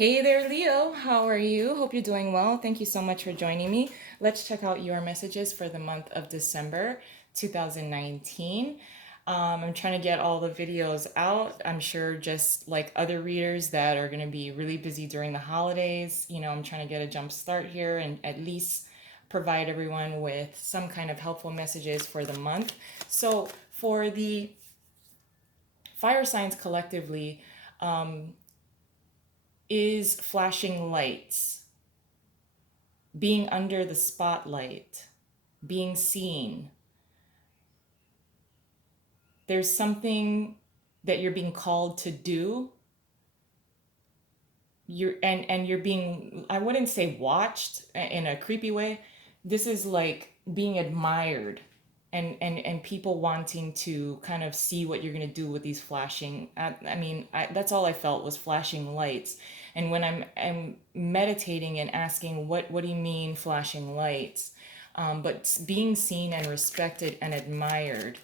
Hey there, Leo. How are you? Hope you're doing well. Thank you so much for joining me. Let's check out your messages for the month of December 2019. I'm trying to get all the videos out. I'm sure just like other readers that are going to be really busy during the holidays, I'm trying to get a jump start here and at least provide everyone with some kind of helpful messages for the month. So, for the fire signs collectively, is flashing lights, being under the spotlight, being seen. There's something that you're being called to do. And you're being, I wouldn't say watched in a creepy way. This is like being admired and people wanting to kind of see what you're going to do with these flashing that's all I felt was flashing lights. And when I'm meditating and asking what do you mean flashing lights, but being seen and respected and admired.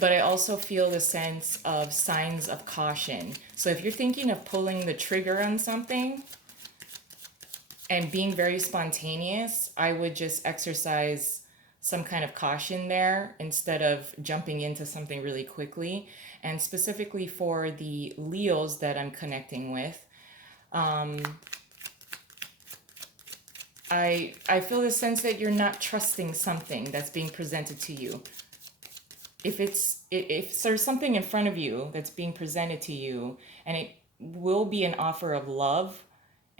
But I also feel the sense of signs of caution. So if you're thinking of pulling the trigger on something and being very spontaneous, I would just exercise some kind of caution there instead of jumping into something really quickly. And specifically for the Leos that I'm connecting with, I feel the sense that you're not trusting something that's being presented to you. If there's something in front of you that's being presented to you and it will be an offer of love,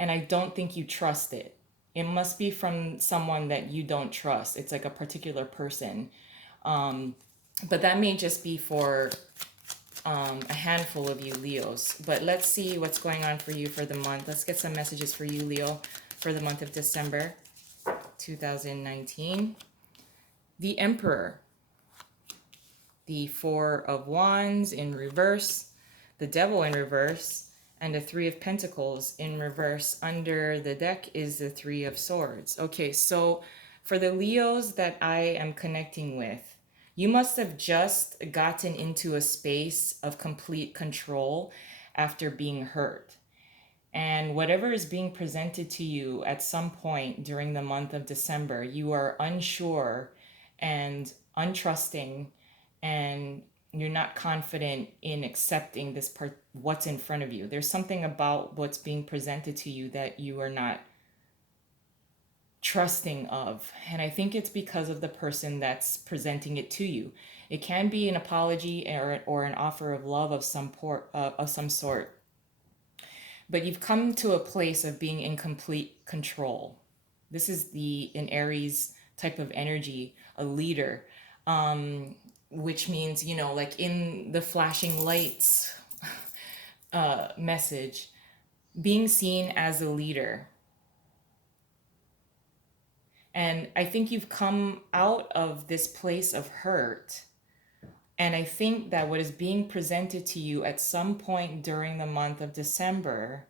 and I don't think you trust it. It must be from someone that you don't trust. It's like a particular person. But that may just be for a handful of you Leos. But let's see what's going on for you for the month. Let's get some messages for you, Leo, for the month of December 2019. The Emperor, the Four of Wands in reverse, the Devil in reverse, and the Three of Pentacles in reverse. Under the deck is the Three of Swords. Okay, so for the Leos that I am connecting with, you must have just gotten into a space of complete control after being hurt. And whatever is being presented to you at some point during the month of December, you are unsure and untrusting, and you're not confident in accepting this part, what's in front of you. There's something about what's being presented to you that you are not trusting of. And I think it's because of the person that's presenting it to you. It can be an apology or an offer of love of some sort. But you've come to a place of being in complete control. This is an Aries type of energy, a leader, which means, like in the flashing lights message, being seen as a leader. And I think you've come out of this place of hurt. And I think that what is being presented to you at some point during the month of December,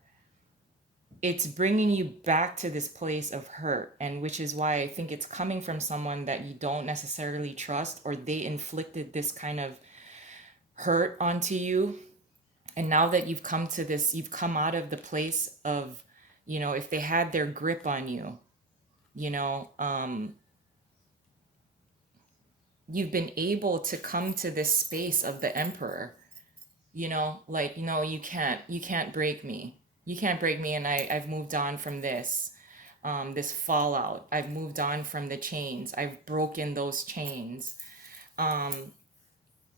it's bringing you back to this place of hurt, and which is why I think it's coming from someone that you don't necessarily trust, or they inflicted this kind of hurt onto you. And now that you've come to this, you've come out of the place of, if they had their grip on you, you know um you've been able to come to this space of the Emperor, like, you can't break me. You can't break me, and I've moved on from this fallout. I've moved on from the chains. I've broken those chains. And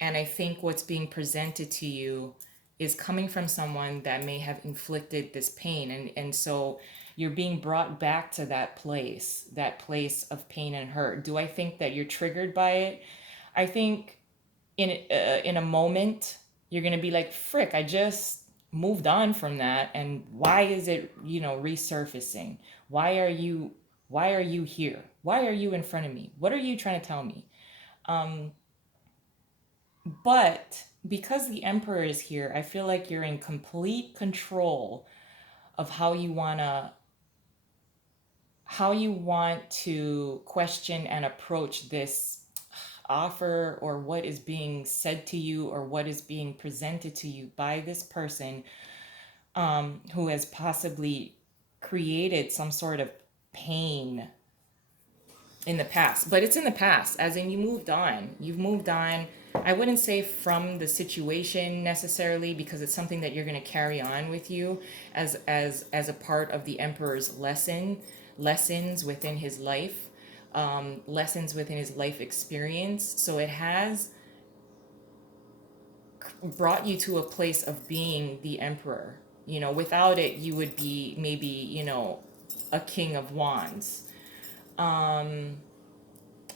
I think what's being presented to you is coming from someone that may have inflicted this pain. And so you're being brought back to that place of pain and hurt. Do I think that you're triggered by it? I think in a moment you're going to be like, frick, I just moved on from that, and why is it, resurfacing? Why are you here? Why are you in front of me? What are you trying to tell me? But because the Emperor is here, I feel like you're in complete control of how you want to question and approach this offer, or what is being said to you, or what is being presented to you by this person who has possibly created some sort of pain in the past. But it's in the past, as in you moved on. You've moved on. I wouldn't say from the situation necessarily, because it's something that you're going to carry on with you as a part of the emperor's lessons within his life, lessons within his life experience. So it has brought you to a place of being the emperor. Without it, you would be maybe, a king of wands.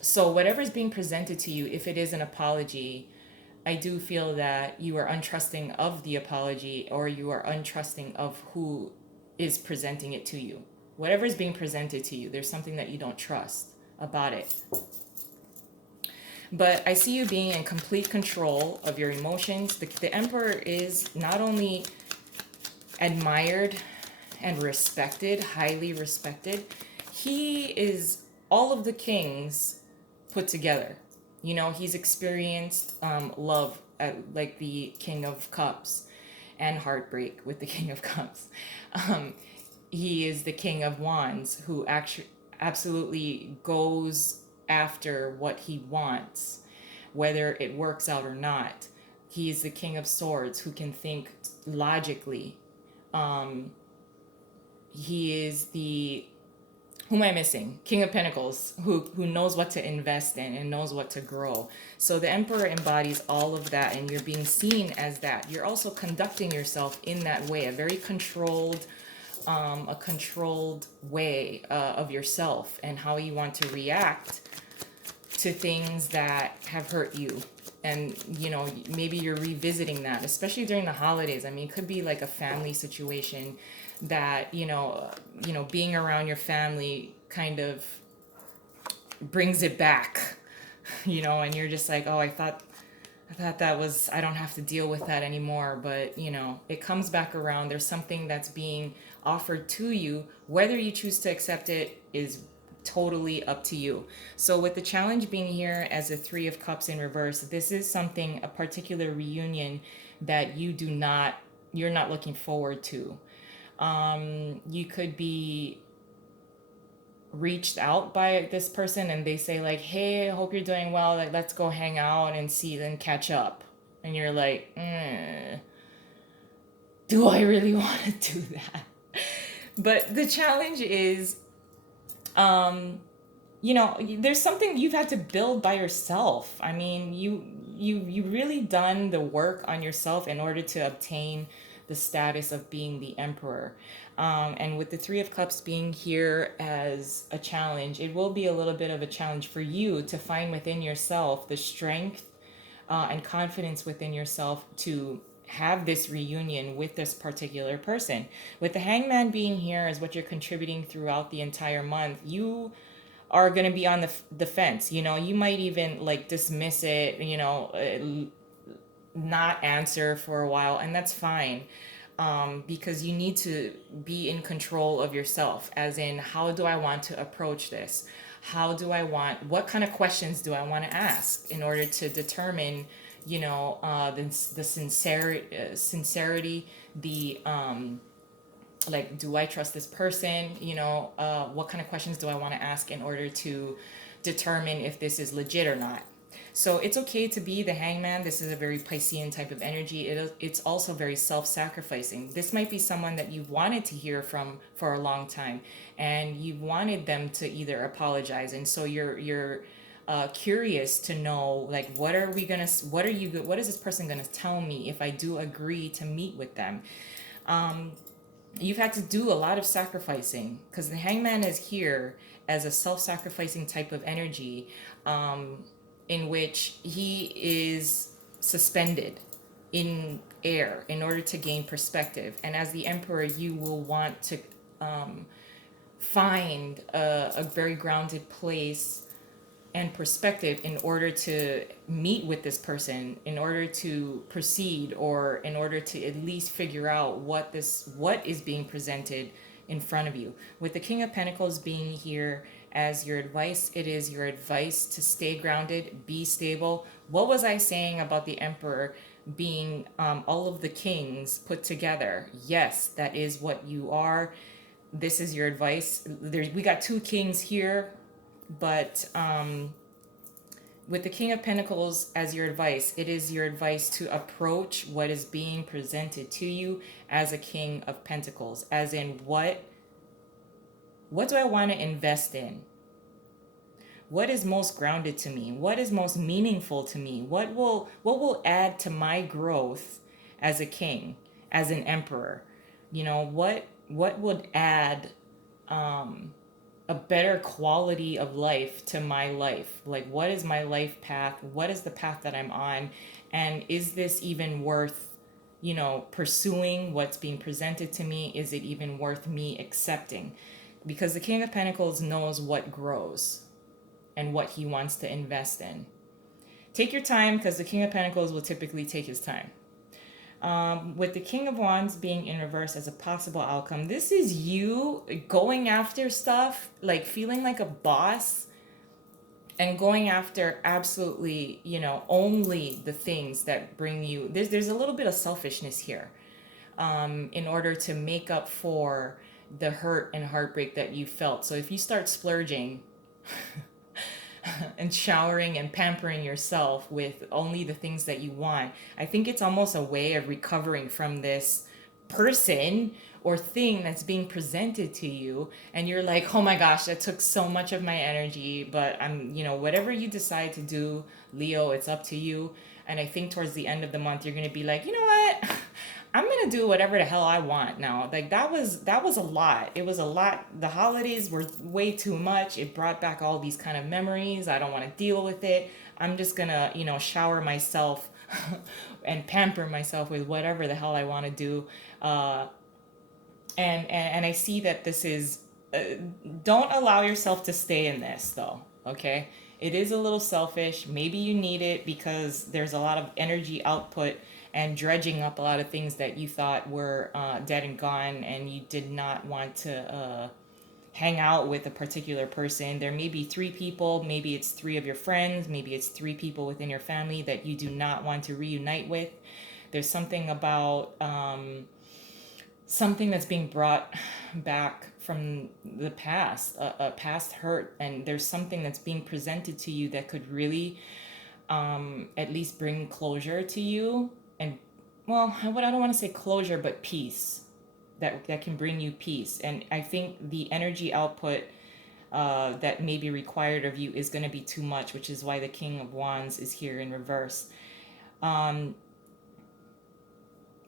So whatever is being presented to you, if it is an apology, I do feel that you are untrusting of the apology, or you are untrusting of who is presenting it to you. Whatever is being presented to you, there's something that you don't trust about it. But I see you being in complete control of your emotions. The emperor is not only admired and respected, highly respected, he is all of the kings put together. He's experienced love like the King of Cups, and heartbreak with the King of Cups. Um, he is the King of Wands, who actually absolutely goes after what he wants, whether it works out or not. He is the King of Swords, who can think logically. He is the, who am I missing? King of Pentacles, who knows what to invest in and knows what to grow. So the Emperor embodies all of that, and you're being seen as that. You're also conducting yourself in that way, a very controlled way of yourself and how you want to react to things that have hurt you. And maybe you're revisiting that, especially during the holidays. I mean, it could be like a family situation that being around your family kind of brings it back. And you're just like, oh, I thought that was, I don't have to deal with that anymore. But it comes back around. There's something that's being offered to you. Whether you choose to accept it is totally up to you. So with the challenge being here as a 3 of Cups in reverse, this is something, a particular reunion that you're not looking forward to. You could be reached out by this person and they say like, hey, I hope you're doing well, like let's go hang out and see, then catch up. And you're like, do I really want to do that? But the challenge is, there's something you've had to build by yourself. I mean, you really done the work on yourself in order to obtain the status of being the emperor. And with the 3 of Cups being here as a challenge, it will be a little bit of a challenge for you to find within yourself the strength and confidence within yourself to have this reunion with this particular person. With the Hangman being here as what you're contributing throughout the entire month, you are going to be on the fence. You might even like dismiss it, not answer for a while, and that's fine. Because you need to be in control of yourself, as in, how do I want to approach this? What kind of questions do I want to ask in order to determine, the sincerity, the, like, do I trust this person? What kind of questions do I want to ask in order to determine if this is legit or not? So it's okay to be the Hangman. This is a very Piscean type of energy. It's also very self-sacrificing. This might be someone that you've wanted to hear from for a long time, and you've wanted them to either apologize, and so you're curious to know, like, what is this person gonna tell me if I do agree to meet with them? You've had to do a lot of sacrificing, because the Hangman is here as a self-sacrificing type of energy, in which he is suspended in air in order to gain perspective. And as the Emperor, you will want to find a very grounded place and perspective in order to meet with this person, in order to proceed, or in order to at least figure out what is being presented in front of you. With the King of Pentacles being here as your advice, it is your advice to stay grounded, be stable. What was I saying about the Emperor? being all of the kings put together. Yes, that is what you are. This is your advice. We got two kings here, but with the King of Pentacles as your advice, it is your advice to approach what is being presented to you as a King of Pentacles, as in what do I want to invest in? What is most grounded to me? What is most meaningful to me? What will add to my growth as a king, as an emperor? What would add a better quality of life to my life? Like, what is my life path? What is the path that I'm on? And is this even worth, pursuing what's being presented to me? Is it even worth me accepting? Because the King of Pentacles knows what grows and what he wants to invest in. Take your time, because the King of Pentacles will typically take his time. With the King of Wands being in reverse as a possible outcome, this is you going after stuff, like feeling like a boss and going after absolutely, only the things that bring you. There's a little bit of selfishness here, in order to make up for the hurt and heartbreak that you felt. So if you start splurging and showering and pampering yourself with only the things that you want, I think it's almost a way of recovering from this person or thing that's being presented to you, and you're like, oh my gosh, that took so much of my energy. But whatever you decide to do, Leo, it's up to you. And I think towards the end of the month, you're going to be like, you know what, I'm gonna do whatever the hell I want now. Like, that was a lot. It was a lot. The holidays were way too much. It brought back all these kind of memories. I don't want to deal with it. I'm just gonna, shower myself and pamper myself with whatever the hell I want to do. And I see that this is. Don't allow yourself to stay in this, though. Okay, it is a little selfish. Maybe you need it because there's a lot of energy output and dredging up a lot of things that you thought were dead and gone, and you did not want to hang out with a particular person. There may be three people, maybe it's three of your friends, maybe it's three people within your family that you do not want to reunite with. There's something about something that's being brought back from the past, a past hurt, and there's something that's being presented to you that could really at least bring closure to you. And, well, I don't want to say closure, but peace. That can bring you peace. And I think the energy output that may be required of you is going to be too much, which is why the King of Wands is here in reverse.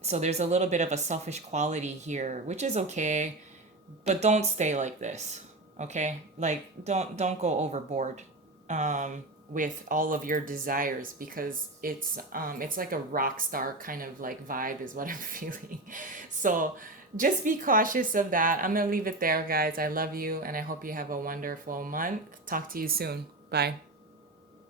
So there's a little bit of a selfish quality here, which is okay, but don't stay like this, okay? Like, don't go overboard with all of your desires, because it's like a rock star kind of like vibe is what I'm feeling. So just be cautious of that. I'm gonna leave it there, guys. I love you, and I hope you have a wonderful month. Talk to you soon. Bye.